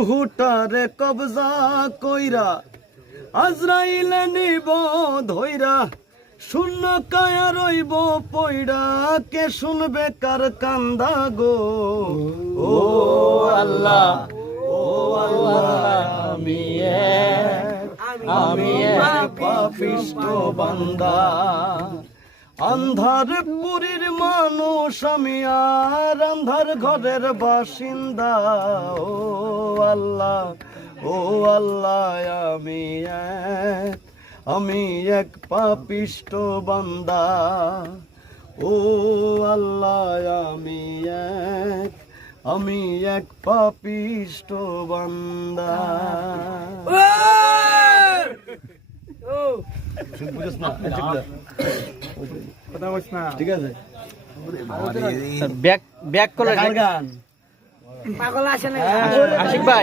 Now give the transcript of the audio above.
হুটারে কবজা কইরা আজরাইলে নিব ধইরা শূন্য কায়া রইব পয়রা কে শুনবে কার কান্দা গো ও আল্লাহ আমি এক পাপিষ্ঠ বান্দা আন্ধার পুরীর মানুষ আমি আর আন্ধার ঘরের বাসিন্দা ও আল্লাহ আমি এক পাপিষ্ঠ বান্দা ও আল্লাহ আমি এক পাপিষ্ঠ বান্দা ঠিক আছে ব্যাক করলে গান পাগল আসে না আশিক ভাই